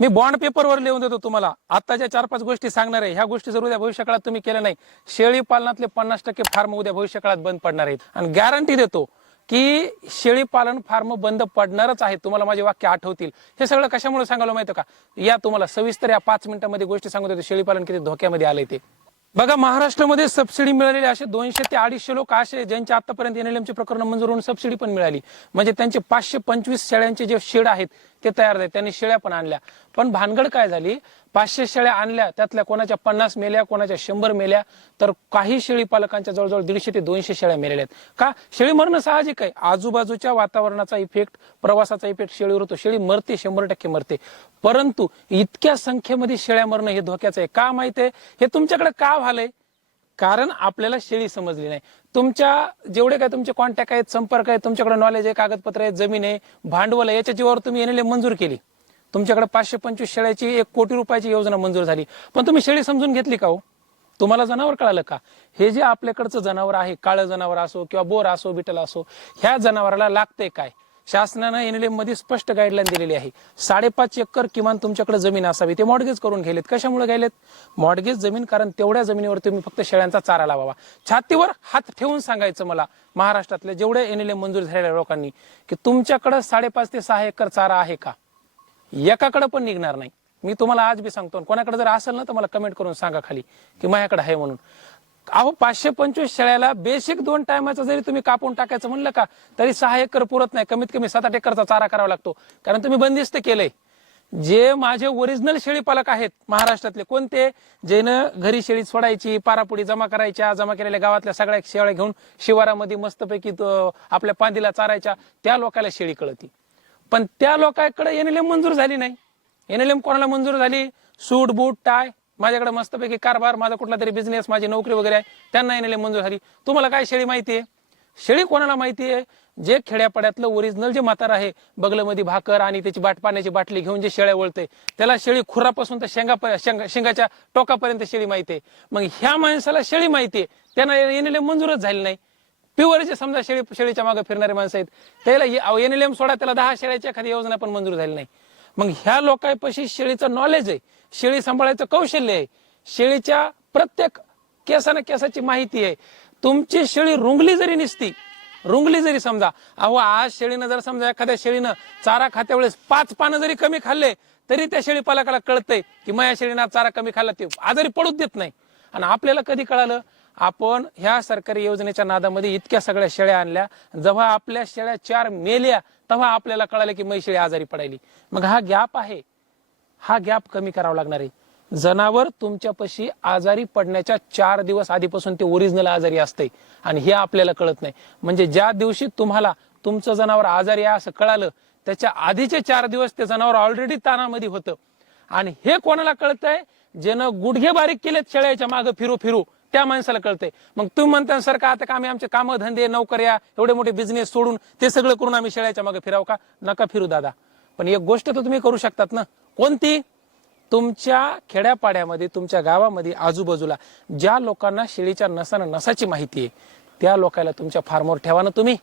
मी bond पेपरवर लिहून देतो तुम्हाला. आता ज्या चार पाच गोष्टी सांगणार आहे. ह्या गोष्टी जर उद्या भविष्य काळात तुम्ही केल्या नाही शेळी पालनातले पन्नास टक्के फार्म उद्या भविष्य काळात बंद पडणार आहेत. आणि गॅरंटी देतो की शेळी पालन फार्म बंद पडणारच आहे तुम्हाला माझे वाक्य आठवतील. हे सगळं कशामुळे सांगायला माहितीये का? या तुम्हाला सविस्तर या पाच मिनिटांमध्ये गोष्टी सांगत होते. शेळी पालन किती धोक्यामध्ये आले ते. बघा महाराष्ट्रामध्ये सबसिडी मिळालेले असे दोनशे ते अडीचशे लोक असे ज्यांच्या आतापर्यंत एनएलएमचे प्रकरण मंजूर होऊन सबसिडी पण मिळाली. म्हणजे त्यांचे पाचशे पंचवीस शेळ्यांचे जे शेड आहेत ते तयार झाले. त्यांनी शेळ्या पण आणल्या. पण भानगड काय झाली? पाचशे शेळ्या आणल्या त्यातल्या कोणाच्या पन्नास मेल्या कोणाच्या शंभर मेल्या तर काही शेळी पालकांच्या जवळजवळ दीडशे ते दोनशे शेळ्या मेलेल्या आहेत. का? शेळी मरणं साहजिक आहे. आजूबाजूच्या वातावरणाचा इफेक्ट प्रवासाचा इफेक्ट शेळीवर होतो शेळी मरते शंभर टक्के मरते. परंतु इतक्या संख्येमध्ये शेळ्या मरणं हे धोक्याचं आहे. का माहिती आहे? हे तुमच्याकडे का व्हालंय? कारण आपल्याला शेळी समजली नाही. तुमच्या जेवढे काय तुमचे कॉन्टॅक्ट आहेत संपर्क आहेत तुमच्याकडे नॉलेज आहे कागदपत्र आहेत जमीन आहे भांडवल आहे याच्या जीवावर तुम्ही एनएलएम मंजूर केली. तुमच्याकडे पाचशे पंचवीस शेळ्याची एक कोटी रुपयाची योजना मंजूर झाली. पण तुम्ही शेळी समजून घेतली का हो? तुम्हाला जनावर कळालं का? हे जे आपल्याकडचं जनावर आहे काळं जनावर असो किंवा बोर असो बिटल असो ह्या जनावराला लागतंय काय? शासनानं एनएलएममध्ये स्पष्ट गाईडलाईन दिलेली आहे. साडेपाच एकर किमान तुमच्याकडे जमीन असावी ते मॉडगेज करून गेलेत कशामुळे गेलेत? मॉडगेज जमीन कारण तेवढ्या जमिनीवर तुम्ही फक्त शेळ्यांचा चारा लावावा. छातीवर हात ठेवून सांगायचं मला महाराष्ट्रातल्या जेवढे एनएलएम मंजूर झालेल्या लोकांनी की तुमच्याकडे साडेपाच ते सहा एकर चारा आहे का? एकाकडे पण निघणार नाही. मी तुम्हाला आज बी सांगतो कोणाकडे जर असेल ना तर मला कमेंट करून सांगा खाली की माझ्याकडे आहे म्हणून. अहो पाचशे पंचवीस शेळ्याला बेसिक दोन टायमाचं जरी तुम्ही कापून टाकायचं म्हणलं का तरी सहा एकर पुरत नाही. कमीत कमी सात आठ एकरचा चारा करावा लागतो. कारण तुम्ही बंदिस्त केलंय. जे माझे ओरिजिनल शेळी पालक आहेत महाराष्ट्रातले कोणते? जेनं घरी शेळी सोडायची पारापुडी जमा करायच्या जमा केलेल्या गावातल्या सगळ्या शेळ्या घेऊन शिवारामध्ये मस्तपैकी आपल्या पांदीला चारायच्या त्या लोकांना शेळी कळती. पण त्या लोकांकडे एन एल एम मंजूर झाली नाही. एनएलएम कोणाला मंजूर झाली? Suit boot tie. माझ्याकडे मस्तपैकी कारभार माझा कुठला तरी बिझनेस माझी नोकरी वगैरे आहे. त्यांना एन एलएम मंजूर झाली. तुम्हाला काय शेळी माहिती आहे? शेळी कोणाला माहिती आहे? जे खेड्यापाड्यातलं ओरिजिनल जे म्हातार आहे बगलमध्ये भाकर आणि त्याची बाट पाण्याची बाटली घेऊन जे शेळ्या वळते त्याला शेळी खुरापासून तर शेंगा शेंगा टोकापर्यंत शेळी माहिती आहे. मग ह्या माणसाला शेळी माहिती आहे. त्यांना एनएलएम मंजूरच झाली नाही. प्युअरचे समजा शेळी शेळीच्या मागे फिरणारे माणसं आहेत त्याला एनएलएम सोडा त्याला दहा शेळ्याची एखादी योजना पण मंजूर झाली नाही. मग ह्या लोकांपाशी शेळीचं नॉलेज आहे. शेळी सांभाळायचं कौशल्य आहे. शेळीच्या प्रत्येक केसानं केसाची माहिती आहे. तुमची शेळी रुंगली जरी निसती रुंगली जरी समजा अहो आज शेळीनं जर समजा एखाद्या शेळीनं चारा खात्या वेळेस पाच पानं जरी कमी खाल्ले तरी त्या शेळी पालकाला कळतंय की माझ्या शेळीनं चारा कमी खाल्ला ते आजारी पडूच देत नाही. आणि आपल्याला कधी कळालं? आपण ह्या सरकारी योजनेच्या नादामध्ये इतक्या सगळ्या शेळ्या आणल्या. जेव्हा आपल्या शेळ्या चार मेल्या तेव्हा आपल्याला कळालं की मै शेळी आजारी पडायली. मग हा गॅप आहे. हा गॅप कमी करावा लागणार आहे. जनावर तुमच्यापाशी आजारी पडण्याच्या चार दिवस आधीपासून ते ओरिजिनल आजारी असते. आणि हे आपल्याला कळत नाही. म्हणजे ज्या दिवशी तुम्हाला तुमचं जनावर आजारी आहे असं कळालं त्याच्या आधीचे चार दिवस ते जनावर ऑलरेडी तानामध्ये होतं. आणि हे कोणाला कळतंय? ज्यानं गुडघे बारीक केलेत शेळ्याच्या मागे फिरू फिरू. त्या माणसाला कळतंय. मग तुम्ही म्हणता सर का आता का आम्ही आमचे कामं धंदे नोकऱ्या एवढे मोठे बिझनेस सोडून ते सगळं करून आम्ही शेळ्याच्या मागे फिरावं का? नका फिरू दादा. पण एक गोष्ट तर तुम्ही करू शकतात ना. कोणती? तुमच्या खेड्यापाड्यामध्ये तुमच्या गावामध्ये आजूबाजूला ज्या लोकांना शेळीच्या नसानं नसाची माहिती आहे त्या लोकांना तुमच्या फार्मवर ठेवा ना तुम्ही.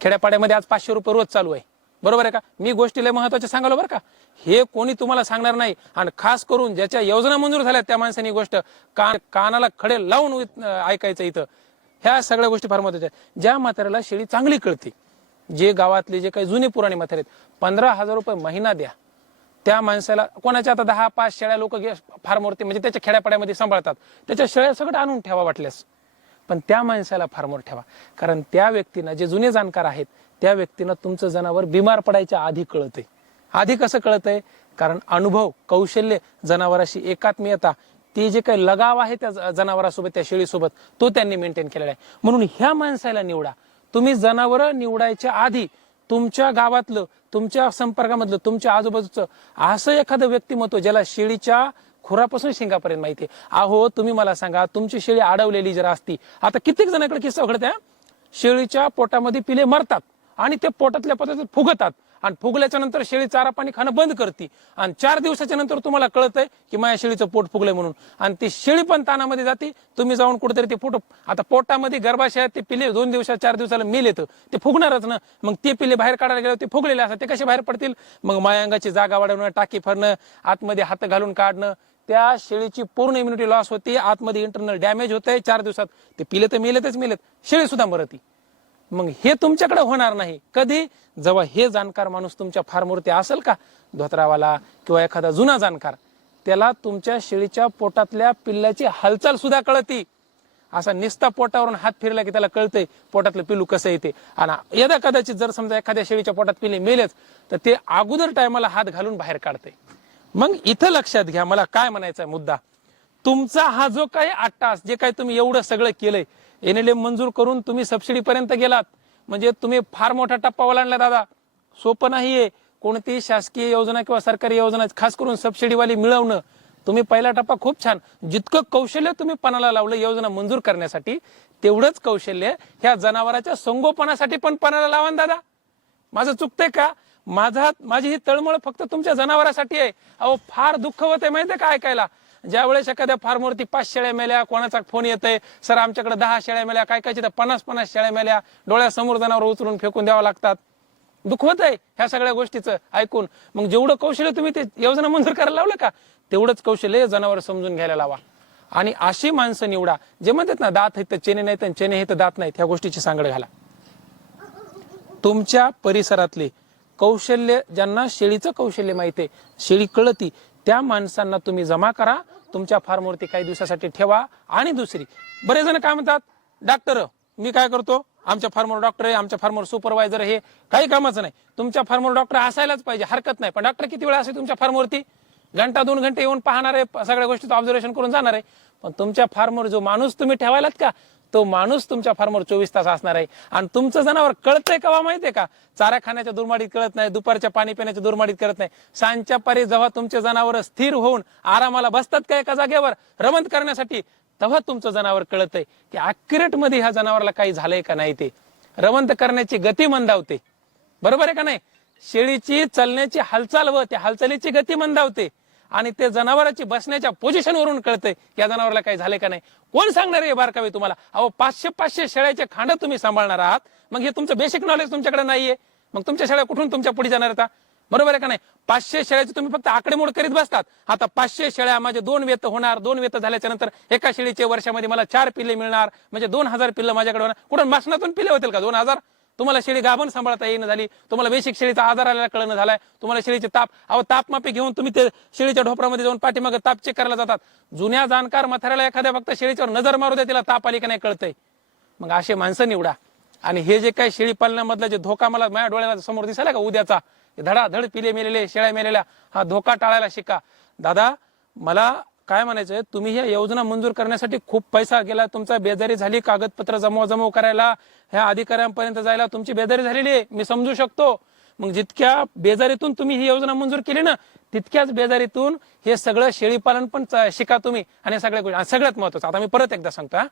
खेड्यापाड्यामध्ये आज पाचशे रुपये रोज चालू आहे. बरोबर आहे का? मी गोष्टी लय महत्त्वाच्या सांगालो बरं का? हे कोणी तुम्हाला सांगणार नाही. आणि खास करून ज्याच्या योजना मंजूर झाल्या त्या माणसाने ही गोष्ट कान कानाला खडे लावून ऐकायचं इथं. ह्या सगळ्या गोष्टी फार महत्त्वाच्या आहेत. ज्या म्हाताऱ्याला शेळी चांगली कळते जे गावातले जे काही जुने पुराणे म्हातारे आहेत पंधरा हजार रुपये महिना द्या. त्या माणसाला कोणाच्या आता दहा पाच शेळ्या लोक फार मोरते म्हणजे त्याच्या खेड्यापाड्यामध्ये सांभाळतात. त्याच्या शेळ्या सगळं आणून ठेवा वाटल्यास. पण त्या माणसाला फार मोर ठेवा. कारण त्या व्यक्तीनं जे जुने जाणकार आहेत त्या व्यक्तीनं तुमचं जनावर बिमार पडायच्या आधी कळतंय. आधी कसं कळतंय? कारण अनुभव कौशल्य जनावराशी एकात्मीयता ते जे काही लगाव आहे त्या जनावरासोबत त्या शेळीसोबत तो त्यांनी मेंटेन केलेला आहे. म्हणून ह्या माणसाला निवडा. तुम्ही जनावर निवडायच्या आधी तुमच्या गावातलं तुमच्या संपर्कामधलं तुमच्या आजूबाजूचं असं एखादं व्यक्तिमत्व ज्याला शेळीच्या खुरापासून शिंगापर्यंत माहिती आहे अहो तुम्ही मला सांगा तुमची शेळी अडवलेली जर असती आता कित्येक जणांकडे किस्सा उघडत्या शेळीच्या पोटामध्ये पिले मरतात. आणि ते पोटातल्या पोटात फुगतात. आणि फुगल्याच्या नंतर शेळी चारा पाणी खाणं बंद करते. आणि चार दिवसाच्या नंतर तुम्हाला कळतंय की माझ्या शेळीचं पोट फुगलंय म्हणून. आणि ती शेळी पण तानामध्ये जाते तुम्ही जाऊन कुठेतरी ते पोट आता पोटामध्ये गर्भाशयात ते पिले दोन दिवसात चार दिवसाला मेल येतं. ते फुगणारच ना. मग ते पिले बाहेर काढायला गेले ते फुगलेले असतात. ते कसे बाहेर पडतील? मग मायांगाची जागा वाढवणं टाकी फरणं आतमध्ये हात घालून काढणं. त्या शेळीची पूर्ण इम्युनिटी लॉस होते. आतमध्ये इंटरनल डॅमेज होत आहे चार दिवसात. ते पिले तर मेलेतच मेलेत. शेळी सुद्धा मरती. मग हे तुमच्याकडे होणार नाही. कधी? जेव्हा हे जाणकार माणूस तुमच्या फार्मवरती असेल का? धोत्रावाला किंवा एखादा जुना जाणकार. त्याला तुमच्या शेळीच्या पोटातल्या पिल्लाची हालचाल सुद्धा कळती. असा निस्ता पोटावरून हात फिरला की त्याला कळतंय पोटातलं पिल्लू कसं येते. आणि यदा कदाचित जर समजा एखाद्या शेळीच्या पोटात पिल्ले मेलेच तर ते अगोदर टायमाला हात घालून बाहेर काढते. मग इथं लक्षात घ्या मला काय म्हणायचा मुद्दा. तुमचा हा जो काही आट्टास जे काही तुम्ही एवढं सगळं केलंय एन एल एम मंजूर करून तुम्ही सबसिडीपर्यंत गेलात. म्हणजे तुम्ही फार मोठा टप्पा ओलांडला दादा. सोपं नाहीये कोणतीही शासकीय योजना किंवा सरकारी योजना खास करून सबसिडीवाली मिळवणं. तुम्ही पहिला टप्पा खूप छान. जितकं कौशल्य तुम्ही पणाला लावलं योजना मंजूर करण्यासाठी तेवढंच कौशल्य ह्या जनावराच्या संगोपनासाठी पण पणाला लावा दादा. माझं चुकतंय का? माझा माझी ही तळमळ फक्त तुमच्या जनावरासाठी आहे. अहो फार दुःख होते आहे माहितीये का ऐकायला? ज्या वेळेस एखाद्या फार्मवरती पाच शेळ्या मेल्या कोणाचा फोन येतोय सर आमच्याकडे दहा शेळ्या मेल्या काय काय तर पन्नास पन्नास शेळ्या मेल्या डोळ्यासमोर जनावर उचलून फेकून द्यावं लागतात. दुःख होत आहे ह्या सगळ्या गोष्टीचं ऐकून. मग जेवढं कौशल्य तुम्ही ते योजना मंजूर करायला लावलं का? तेवढंच कौशल्य जनावर समजून घ्यायला लावा. आणि अशी माणसं निवडा. जे म्हणतात ना दात आहेत तर चेने नाहीत आणि चेने हे तर दात नाहीत ह्या गोष्टीची सांगड घाला. तुमच्या परिसरातले कौशल्य ज्यांना शेळीचं कौशल्य माहिती आहे शेळी कळती त्या माणसांना तुम्ही जमा करा तुमच्या फार्मवरती काही दिवसासाठी ठेवा आणि दुसरी. बरेच जण काय म्हणतात? डॉक्टर मी काय करतो? आमच्या फार्मर डॉक्टर आहे आमच्या फार्मर सुपरवायझर हे काही कामाचं नाही. तुमच्या फार्मर डॉक्टर असायलाच पाहिजे हरकत नाही. पण डॉक्टर किती वेळा असेल तुमच्या फार्मवरती? घंटा दोन घंटे येऊन पाहणार आहे सगळ्या गोष्टीचं ऑब्झर्वेशन करून जाणार आहे. पण तुमच्या फार्मवर जो माणूस तुम्ही ठेवायलात का? तो माणूस तुमच्या फार्मवर चोवीस तास असणार आहे. आणि तुमचं जनावर कळतंय का माहितीये का? चारा खाण्याच्या दुर्माडीत कळत नाही दुपारच्या पाणी पिण्याच्या दुर्माडीत कळत नाही. सांजच्या पारी जेव्हा तुमचे जनावर स्थिर होऊन आरामाला बसतात का एका जागेवर? रमंत करण्यासाठी तेव्हा तुमचं जनावर कळतंय की अॅक्युरेटमध्ये ह्या जनावराला काही झालंय का नाही ते. रमंत करण्याची गती मंदावते. बरोबर आहे का नाही? शेळीची चलण्याची हालचाल व त्या हालचालीची गती मंदावते. आणि ते जनावराची बसण्याच्या पोझिशनवरून कळतंय या जनावराला काही झाले का नाही. कोण सांगणार आहे बारकावे तुम्हाला? अहो पाचशे पाचशे शेळ्याचे खांड तुम्ही सांभाळणार आहात. मग हे तुमचं बेसिक नॉलेज तुमच्याकडे नाहीये. मग तुमच्या शेळ्या कुठून तुमच्यापुढे जाणार आता बरोबर आहे का नाही? पाचशे शेळ्याचे तुम्ही फक्त आकडेमोड करीत बसतात. आता पाचशे शेळ्या माझे दोन वेत होणार. दोन वेत झाल्याच्यानंतर एका शेळीचे वर्षामध्ये मला चार पिल्ले मिळणार. म्हणजे दोन हजार पिल्लं माझ्याकडे होणार. कुठून? मासनातून पिल्ले होतील का? दोन हजार? तुम्हाला शेळी गाभण सांभाळता येईन झाली. तुम्हाला बेसिक शेळीचा आजार आलेला कळणं झालाय. तुम्हाला शेळीचे ताप अहो तापमापी घेऊन तुम्ही ते शेळीच्या ढोपरामध्ये जाऊन पाठीमागे ताप चेक करायला जातात. जुन्या जाणकार मथाऱ्याला एखाद्या फक्त शेळीच्यावर नजर मारू द्या तिला ताप आली का नाही कळतंय. मग असे माणसं निवडा. आणि हे जे काही शेळी पालण्यामधला जे धोका मला माझ्या डोळ्याला समोर दिसायला का उद्याचा? धडाधड पिले मेलेले शेळ्या मेलेल्या हा धोका टाळायला शिका. दादा मला काय म्हणायचंय? तुम्ही ह्या योजना मंजूर करण्यासाठी खूप पैसा गेला. तुमचा बेजारी झाली कागदपत्र जमव जमव करायला. ह्या अधिकाऱ्यांपर्यंत जायला तुमची बेजारी झालेली आहे. मी समजू शकतो. मग जितक्या बेजारीतून तुम्ही ही योजना मंजूर केली ना तितक्याच बेजारीतून हे सगळं शेळीपालन पण शिका तुम्ही. आणि सगळ्या गोष्टी सगळ्यात महत्वाचं आता मी परत एकदा सांगतो हा.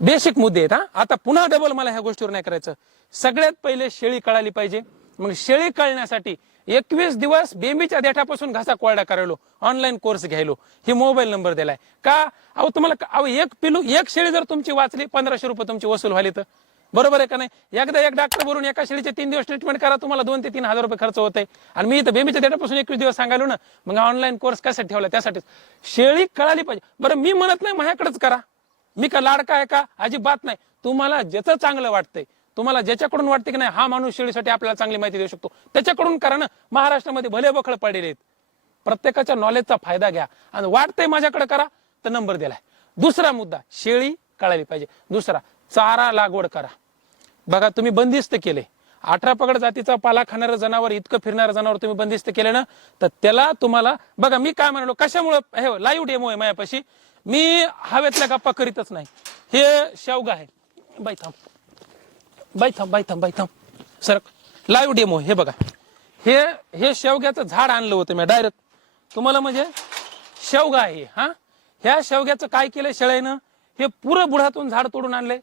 बेसिक मुद्दे आहेत हा. आता पुन्हा डबल मला ह्या गोष्टीवर नाही करायचं. सगळ्यात पहिले शेळी कळाली पाहिजे. मग शेळी कळण्यासाठी एकवीस दिवस बेंबीच्या देठापासून घासा कोरडा करायलो. ऑनलाईन कोर्स घ्यायलो. हे मोबाईल नंबर दिलाय. का? अहो तुम्हाला अहो एक पिलू एक शेळी जर तुमची वाचली पंधराशे रुपये तुमची वसूल व्हाली तर. बरोबर आहे का नाही? एकदा एक डॉक्टर भरून एका शेळीचे तीन दिवस ट्रीटमेंट करा तुम्हाला दोन ते तीन हजार रुपये खर्च होते आणि मी इथं बेबीच्या देठापासून एकवीस दिवस सांगायलो ना मग ऑनलाईन कोर्स कशासाठी ठेवला त्यासाठी शेळी कळाली पाहिजे. बरं मी म्हणत नाही माझ्याकडेच करा. मी का लाडका आहे का? अजिबात नाही. तुम्हाला ज्याचं चांगलं वाटतंय तुम्हाला ज्याच्याकडून वाटते की नाही हा माणूस शेळीसाठी आपल्याला चांगली माहिती देऊ शकतो. त्याच्याकडून करा ना महाराष्ट्रामध्ये भले बखळ पडलेले आहेत. प्रत्येकाच्या नॉलेजचा फायदा घ्या. आणि वाटतंय माझ्याकडे करा तर नंबर दिलाय. दुसरा मुद्दा शेळी कळाली पाहिजे. दुसरा चारा लागवड करा. बघा तुम्ही बंदिस्त केले. अठरा पगड जातीचा पाला खाणारं जनावर इतकं फिरणारं जनावर तुम्ही बंदिस्त केले ना तर त्याला तुम्हाला बघा मी काय म्हणालो कशामुळं हे लाईव्ह डेमो आहे माझ्यापाशी. मी हवेतल्या गप्पा करीतच नाही. हे शेवगा आहे. बाई थांब. बाई थांब बाई थांब बाई थांब सर लाईव्ह डेमो हे बघा. हे हे शेवग्याचं झाड आणलं होतं मी डायरेक्ट तुम्हाला म्हणजे शेवगा आहे हा? ह्या शेवग्याचं काय केलंय शेळ्यानं? हे पुरं बुढातून झाड तोडून आणलंय.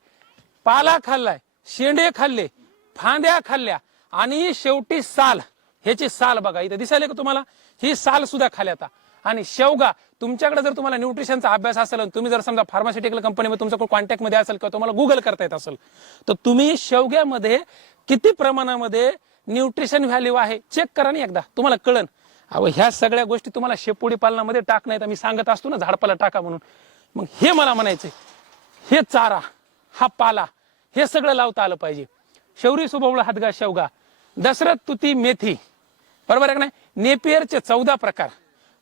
पाला खाल्लाय शेंडे खाल्ले फांद्या खाल्ल्या आणि शेवटी साल. ह्याची साल बघा इथे दिसायला का तुम्हाला? ही साल सुद्धा खाली आता. आणि शेवगा तुमच्याकडे जर तुम्हाला न्यूट्रिशनचा अभ्यास असेल आणि तुम्ही जर समजा फार्मास्युटिकल कंपनीमध्ये तुमचा कॉन्टॅक्टमध्ये असेल किंवा तुम्हाला गुगल करता येत असेल तर तुम्ही शेवग्यामध्ये किती प्रमाणामध्ये न्यूट्रिशन व्हॅल्यू आहे चेक करा ना एकदा. तुम्हाला कळन. अहो ह्या सगळ्या गोष्टी तुम्हाला शेपुडी पालनामध्ये टाक नाही मी सांगत असतो ना झाडपाला टाका म्हणून. मग हे मला म्हणायचंय हे चारा हा पाला हे सगळं लावता आलं पाहिजे. शौरी सुबवळ हातगा शेवगा. दशरथ तुती मेथी. बरोबर आहे का नाही? नेपियरचे चौदा प्रकार.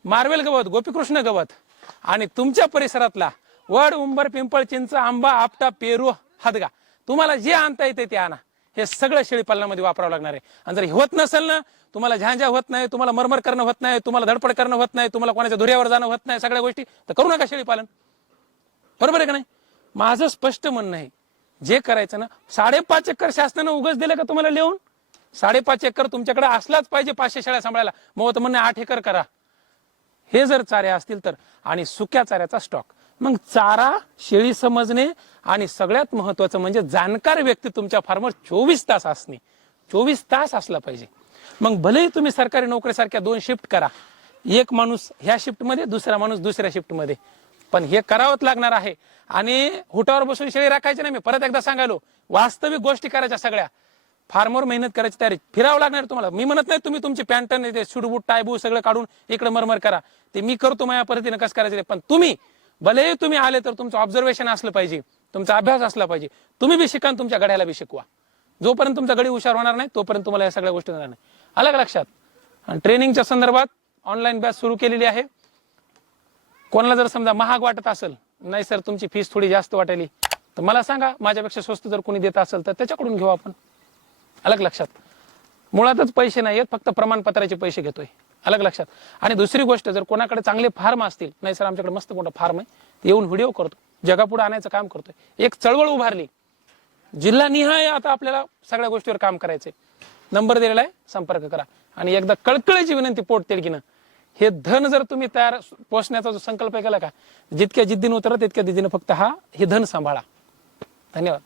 मार्वेल गवत गोपीकृष्ण गवत. आणि तुमच्या परिसरातला वड उंबर पिंपळ चिंच आंबा आपटा पेरू हदगा. तुम्हाला जे आणता येते ते आणा. हे सगळं शेळीपालनामध्ये वापरावं लागणार आहे. आणि जर हे होत नसेल ना तुम्हाला झांझा होत नाही तुम्हाला मरमर करणं होत नाही तुम्हाला धडपड करणं होत नाही तुम्हाला कोणाच्या धुऱ्यावर जाणं होत नाही सगळ्या गोष्टी तर करू नका शेळीपालन बरोबर आहे का नाही? माझं स्पष्ट म्हणणं आहे जे करायचं ना साडेपाच एकर शासनानं उगच दिलं का तुम्हाला लिहून? साडेपाच एकर तुमच्याकडे असलाच पाहिजे पाचशे शेळ्या सांभाळायला. मग तर म्हणणं आठ एकर करा. हे जर चारे असतील तर. आणि सुक्या चाऱ्याचा स्टॉक मग चारा शेळी समजणे आणि सगळ्यात महत्वाचं म्हणजे जाणकार व्यक्ती तुमच्या फार्मर चोवीस तास असणे. चोवीस तास असला पाहिजे. मग भलेही तुम्ही सरकारी नोकरीसारख्या दोन शिफ्ट करा. एक माणूस ह्या शिफ्टमध्ये दुसरा माणूस दुसऱ्या शिफ्टमध्ये पण हे करावंच लागणार आहे. आणि हुटावर बसून शेळी राखायची नाही मी परत एकदा सांगायलो. वास्तविक गोष्टी करायच्या सगळ्या. फार्मर मेहनत करायची तयारी. फिरावं लागणार तुम्हाला. मी म्हणत नाही तुम्ही तुमची पॅन्टन सुडबूट टायबू सगळं काढून इकडे मरमर करा. ते मी करतो माझ्या पद्धतीने कसं करायचं पण तुम्ही भलेही तुम्ही आले तर तुमचं ऑब्झर्वेशन असलं पाहिजे. तुमचा अभ्यास असला पाहिजे. तुम्ही बी शिका तुमच्या गड्याला बी शिकवा. जोपर्यंत तुमचा गडी हुशार होणार नाही तोपर्यंत तुम्हाला या सगळ्या गोष्टी होणार नाही. अलग लक्षात? आणि ट्रेनिंगच्या संदर्भात ऑनलाईन बॅच सुरू केलेली आहे. कोणाला जर समजा महाग वाटत असेल नाही सर तुमची फीस थोडी जास्त वाटेली तर मला सांगा माझ्यापेक्षा स्वस्त जर कोणी देत असेल तर त्याच्याकडून घेऊ आपण. अलग लक्षात. मुळातच पैसे नाही आहेत फक्त प्रमाणपत्राचे पैसे घेतोय. अलग लक्षात. आणि दुसरी गोष्ट जर कोणाकडे चांगले फार्म असतील नाही सर आमच्याकडे मस्त मोठा फार्म आहे येऊन व्हिडिओ करतो जगापुढे आणायचं काम करतोय. एक चळवळ उभारली. जिल्हा निहाय आता आपल्याला सगळ्या गोष्टीवर काम करायचंय. नंबर दिलेला आहे संपर्क करा. आणि एकदा कळकळीची विनंती पोट तिडकीनं हे धन जर तुम्ही तयार पोचण्याचा जो संकल्प केला का जितक्या जिद्दीने उतरा तितक्या जिद्दीने फक्त हा हे धन सांभाळा. धन्यवाद.